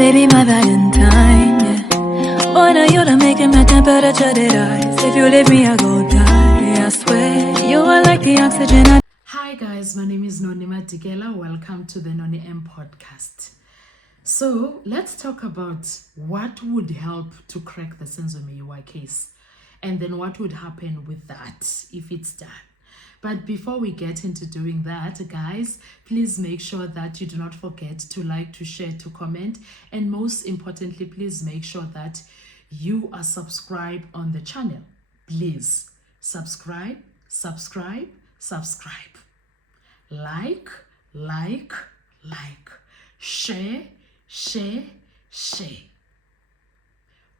baby, my Valentine, yeah. Boy, now you're making my temperature rise. If you leave me, I go die. I swear, you are like the oxygen. Hi guys, my name is Nonima Dikela. Welcome to the Noni M podcast. So let's talk about what would help to crack the senzomeyiwa case, and then what would happen with that if it's done. But before we get into doing that, guys, please make sure that you do not forget to like, to share, to comment, and most importantly, please make sure that you are subscribed on the channel. Please subscribe, subscribe, subscribe. Like, share, share, share.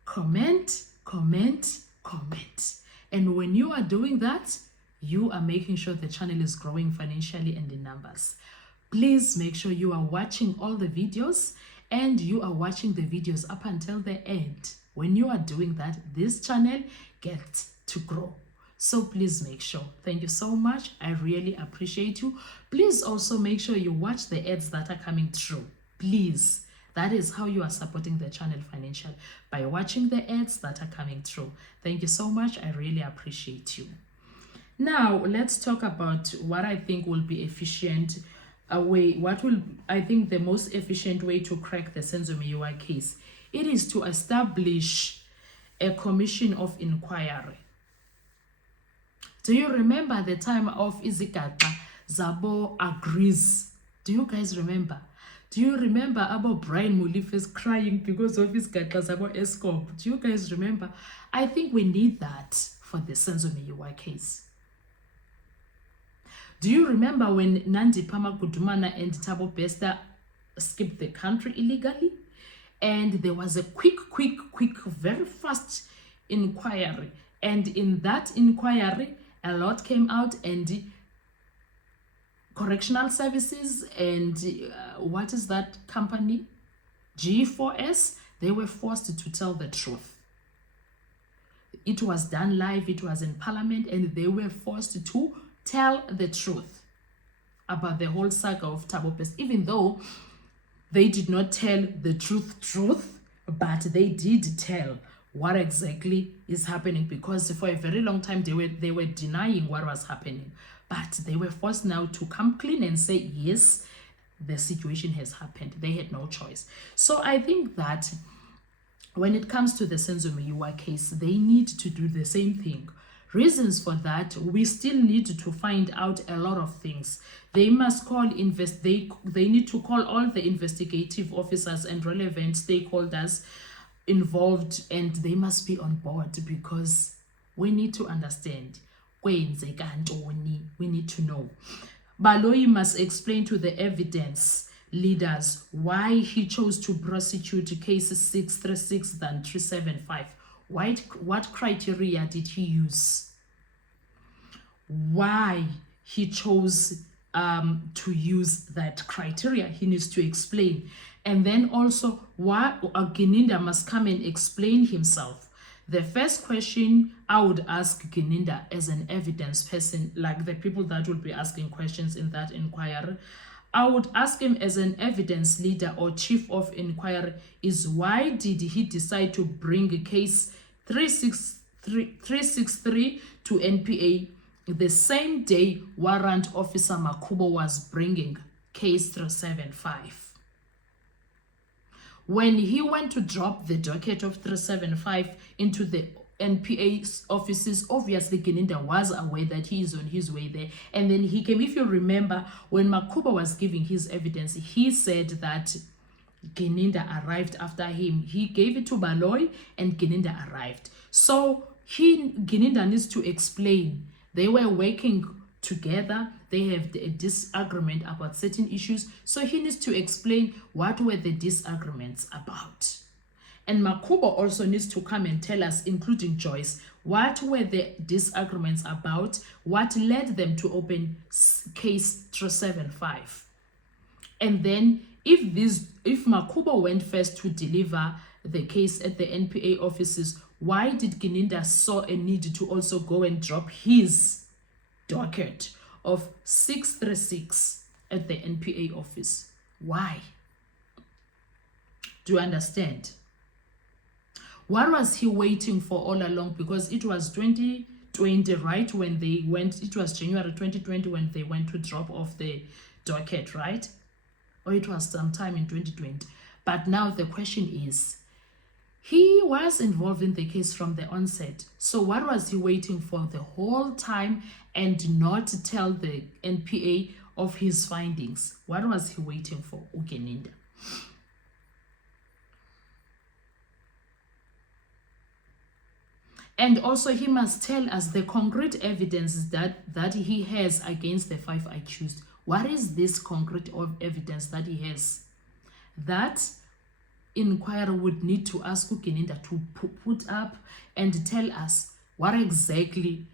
Comment. And when you are doing that, you are making sure the channel is growing financially and in numbers. Please make sure you are watching all the videos and you are watching the videos up until the end. When you are doing that, this channel gets to grow. So please make sure. Thank you so much. I really appreciate you. Please also make sure you watch the ads that are coming through. Please. That is how you are supporting the channel financially, by watching the ads that are coming through. Thank you so much. I really appreciate you. Now, let's talk about what I think will be efficient way. What will I think the most efficient way to crack the senzomeyiwa case? It is to establish a commission of inquiry. Do you remember the time of Izigata Zabo agrees? Do you guys remember? Do you remember about Brian Molife's crying because of his Gata Zabo escort? Do you guys remember? I think we need that for the senzomeyiwa case. Do you remember when Nandi Pama Kudumana and Thabo Bester skipped the country illegally? And there was a quick, very fast inquiry. And in that inquiry, a lot came out, and correctional services and what is that company? G4S, they were forced to tell the truth. It was done live, it was in parliament, and they were forced to tell the truth about the whole saga of Thabo Bester, even though they did not tell the truth, but they did tell what exactly is happening, because for a very long time they were denying what was happening, but they were forced now to come clean and say, yes, the situation has happened. They had no choice. So I think that when it comes to the senzomeyiwa case, they need to do the same thing. Reasons for that, we still need to find out a lot of things. They must call they need to call all the investigative officers and relevant stakeholders involved, and they must be on board, because we need to understand. We need to know. Baloyi must explain to the evidence leaders why he chose to prosecute cases 636 than 375. What criteria did he use? Why he chose to use that criteria? He needs to explain. And then also, why Geninda must come and explain himself. The first question I would ask Geninda as an evidence person, like the people that would be asking questions in that inquiry, I would ask him as an evidence leader or chief of inquiry, is why did he decide to bring a case 363 to NPA the same day Warrant Officer Makubo was bringing case 375? When he went to drop the docket of 375 into the NPA offices, obviously Geninda was aware that he is on his way there. And then he came, if you remember, when Makubo was giving his evidence, he said that Geninda arrived after him. He gave it to Baloyi and Geninda arrived. So Geninda needs to explain. They were working together. They have a disagreement about certain issues. So he needs to explain what were the disagreements about. And Makubo also needs to come and tell us, including Joyce, what were the disagreements about, what led them to open case 375. And then if Makubo went first to deliver the case at the NPA offices, why did Geninda saw a need to also go and drop his docket of 636 at the NPA office? Why? Do you understand? What was he waiting for all along? Because it was 2020, right? When they went, it was January 2020 when they went to drop off the docket, right? Or it was sometime in 2020. But now the question is, he was involved in the case from the onset. So what was he waiting for the whole time and not tell the NPA of his findings? What was he waiting for, Ugeninda? And also he must tell us the concrete evidence that he has against the 5 accused. What is this concrete evidence that he has? That inquirer would need to ask Ugeninda to put up and tell us what exactly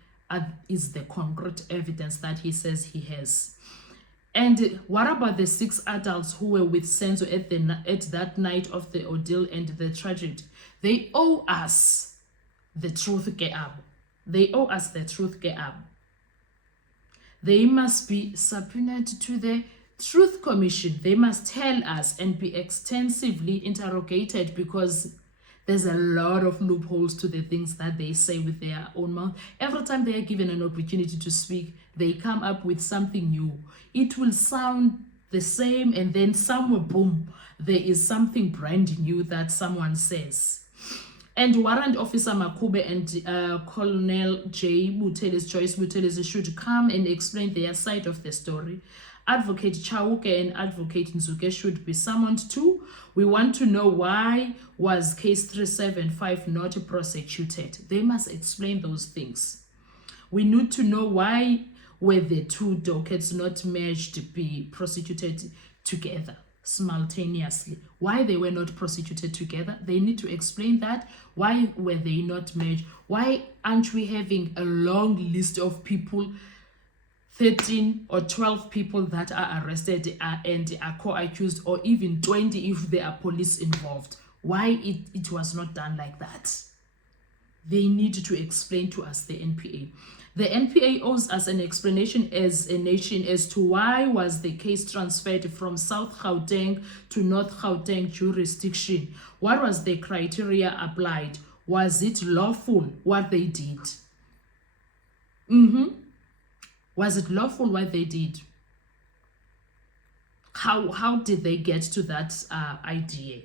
is the concrete evidence that he says he has. And what about the 6 adults who were with Senzo at that night of the ordeal and the tragedy? They owe us the truth, Geab. They owe us the truth, Geab. They must be subpoenaed to the Truth Commission. They must tell us and be extensively interrogated, because there's a lot of loopholes to the things that they say with their own mouth. Every time they are given an opportunity to speak, they come up with something new. It will sound the same, and then somewhere, boom, there is something brand new that someone says. And Warrant Officer Makube and Colonel J. Joyce Butelis should come and explain their side of the story. Advocate Chauke and Advocate Nzuke should be summoned too. We want to know, why was case 375 not prosecuted? They must explain those things. We need to know, why were the 2 dockets not merged to be prosecuted together simultaneously? Why they were not prosecuted together? They need to explain that. Why were they not merged? Why aren't we having a long list of people, 13 or 12 people that are arrested and are co-accused, or even 20 if there are police involved? Why it was not done like that? They need to explain to us, the NPA. The NPA owes us an explanation as a nation as to why was the case transferred from South Gauteng to North Gauteng jurisdiction. What was the criteria applied? Was it lawful what they did? Was it lawful what they did? How did they get to that idea?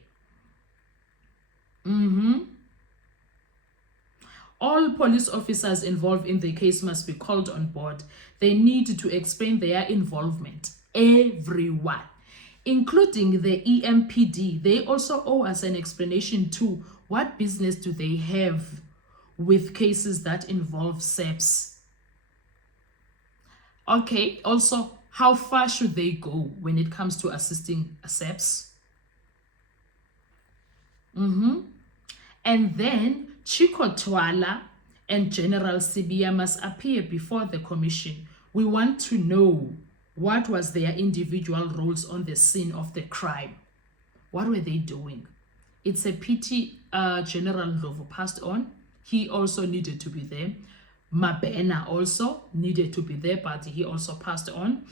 All police officers involved in the case must be called on board. They need to explain their involvement. Everyone, including the EMPD. They also owe us an explanation too. What business do they have with cases that involve SAPS? Okay, also, how far should they go when it comes to assisting SAPS? And then Chico Twala and General Sibia must appear before the commission. We want to know, what was their individual roles on the scene of the crime? What were they doing? It's a pity General Ndlovu passed on. He also needed to be there. Mabena also needed to be there, but he also passed on.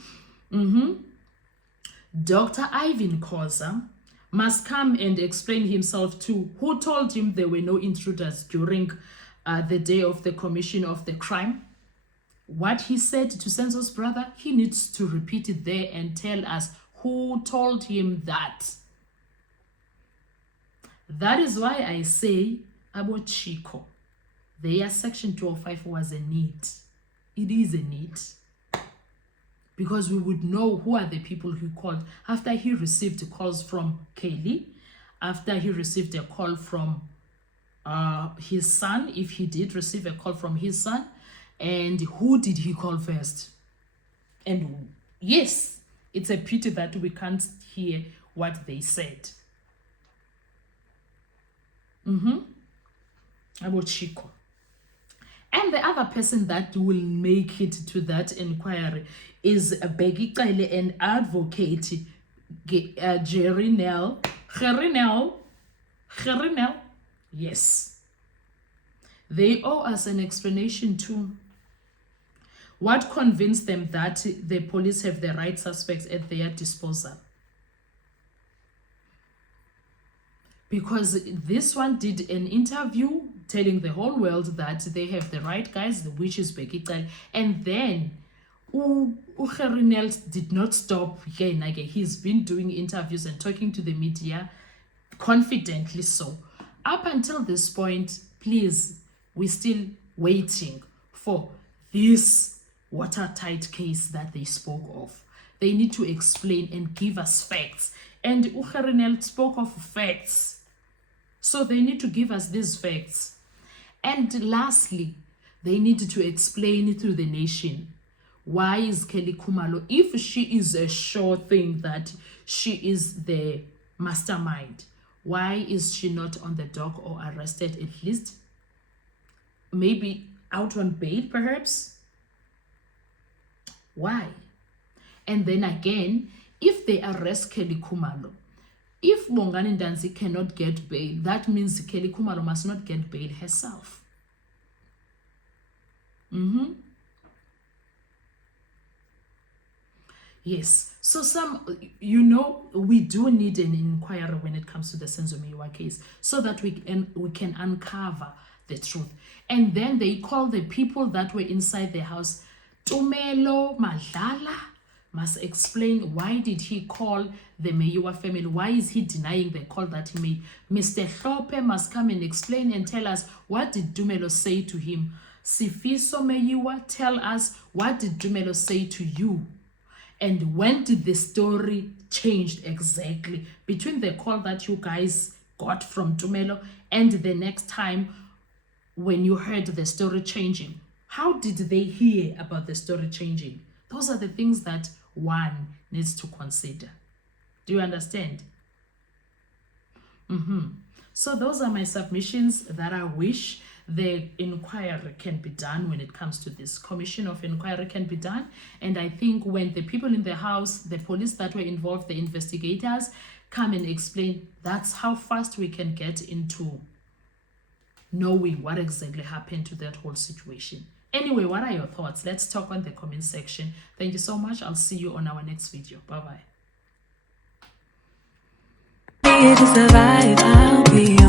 Dr. Ivan Khoza must come and explain himself too. Who told him there were no intruders during the day of the commission of the crime? What he said to Senzo's brother, he needs to repeat it there and tell us who told him that. That is why I say about Chico, their section 205 was a need. It is a need. Because we would know who are the people who called. After he received calls from Kelly, after he received a call from his son, if he did receive a call from his son, and who did he call first? And yes, it's a pity that we can't hear what they said. About Chico. And the other person that will make it to that inquiry is Becky Kyle and Advocate Gerinel. Yes. They owe us an explanation too. What convinced them that the police have the right suspects at their disposal? because this one did an interview telling the whole world that they have the right guys, which is Becky Cel, and then Ugerinel did not stop. Again, he's been doing interviews and talking to the media confidently. So up until this point, please, we're still waiting for this watertight case that they spoke of. They need to explain and give us facts. And Ugerinel spoke of facts, so they need to give us these facts. And lastly, they need to explain to the nation, why is Kelly Khumalo, if she is a sure thing that she is the mastermind, why is she not on the dock or arrested, at least maybe out on bail perhaps? Why? And then again, if they arrest Kelly Khumalo, if Bongani Ndanzi cannot get bail, that means Kelly Khumalo must not get bail herself. Yes, so we do need an inquiry when it comes to the Senzo Meyiwa case, so that we can uncover the truth. And then they call the people that were inside the house. Tumelo Madlala must explain, why did he call the Meyiwa family? Why is he denying the call that he made? Mr. Hlope must come and explain and tell us, what did Tumelo say to him? Sifiso Meyiwa, tell us, what did Tumelo say to you? And when did the story change exactly between the call that you guys got from Tumelo and the next time when you heard the story changing? How did they hear about the story changing? Those are the things that one needs to consider. Do you understand? So those are my submissions that I wish the inquiry can be done when it comes to this. Commission of inquiry can be done. And I think when the people in the house, the police that were involved, the investigators, come and explain, that's how fast we can get into knowing what exactly happened to that whole situation. Anyway, what are your thoughts? Let's talk on the comment section. Thank you so much. I'll see you on our next video. Bye-bye. To survive, I'll be